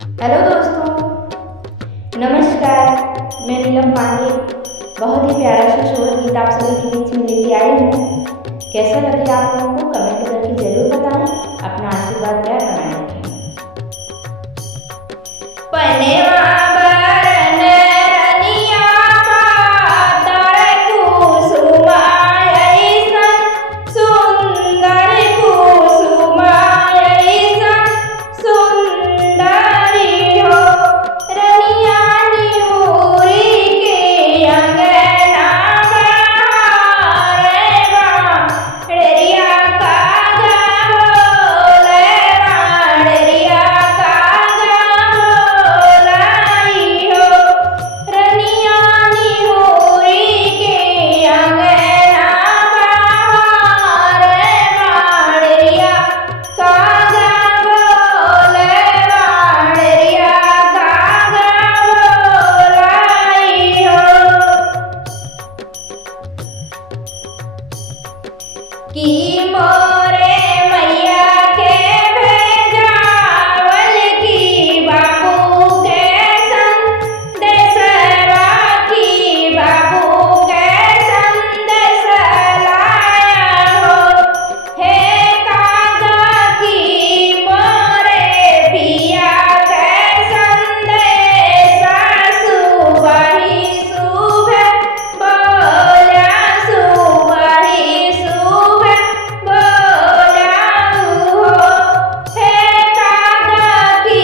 Hello दोस्तों, नमस्कार। मैं नीलम पांडे बहुत ही प्यारा सा शोर गीत आप सभी के बीच में लेके आई हूँ। कैसा लगे आप लोगों को कमेंट करके ज़रूर बताएं। अपना आशीर्वाद प्यार बनाए रखें। पनेवा बरन रनिया पातर कुसुमा ऐसन सुंदर कुसुमा ऐसन सुंदरी हो रनिया निहुरी के अंगना बहारे बाड़रिया कागा बोले बाड़रिया कागा बोलाई हो रनिया निहुरी के अंगना बहारे बाड़रिया कागा बोले बाड़रिया कागा बोलाई हो की मोरे मैया के भेजावल की बाबू के संदेशवा की बाबू के संदेश लाया हो हे कागा की मोरे पिया के संदेश सुबही सुबह बोला सुबही सुबह बोला हो हे कागा की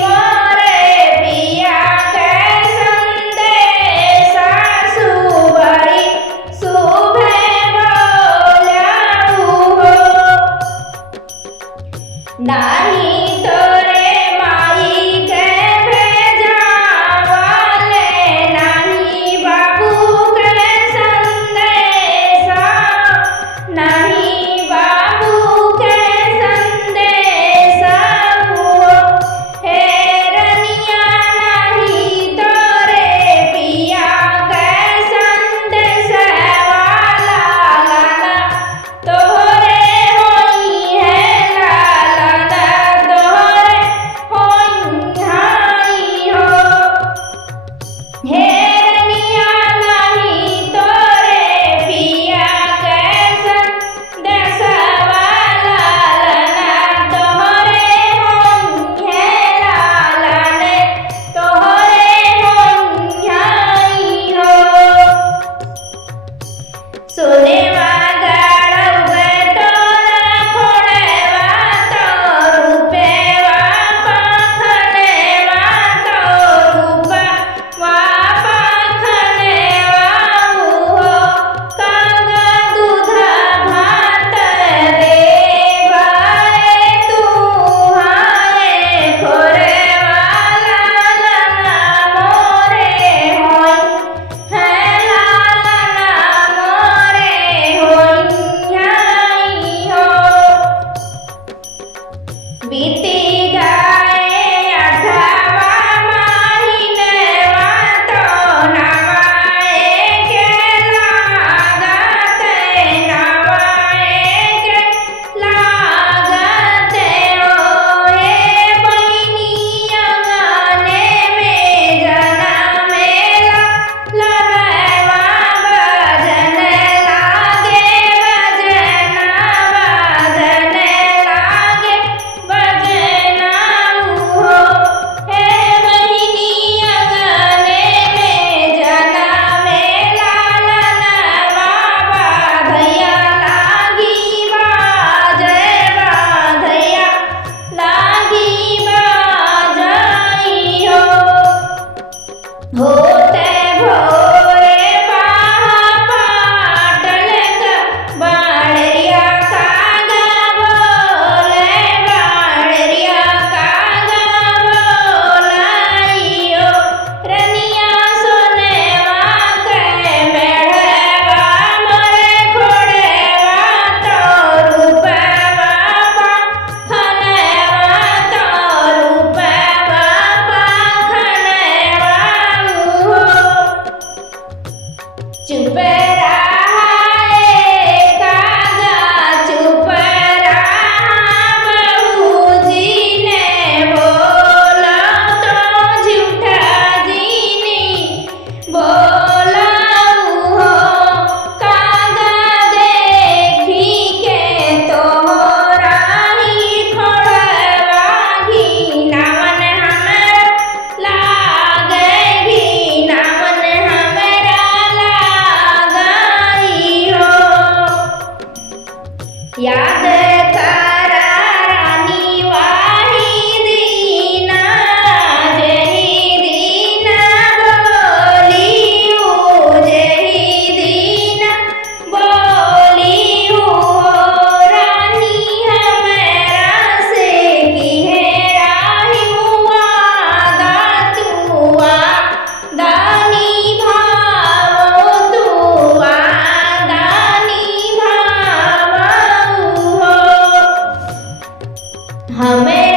मोरे पिया के संदेश सुबही सुबह बोला हो नाही तोरे माई के भेजावले नाही बाबू के संदेशा नाही बाबू के संदेशा हो हे रनिया नाही तोरे पिया के संदेशवा लाला तोरे होई है लाला तोरे होई हाई हो हे रनिया नाही तोरे पिया के संदेशवा लाला तोरे होई है लाला तोरे होई हाई हो सोनेवा गाड़ौगे तोरा खोड़ेवा तो रूपेवा पाखनेवा तो रूपवा पाखनेवा हो कागा दूधा भात देवा तू हाय खोरेवा लाला मोरे होई है लाला मोरे होई हाई हो बीती गाए अठावा महीनेवा तो नवाए के लागते नवाए के लागते हो हे बनिया गाने में जना मेला ललवा बजन लागे बजना बजन लागे बजना हमें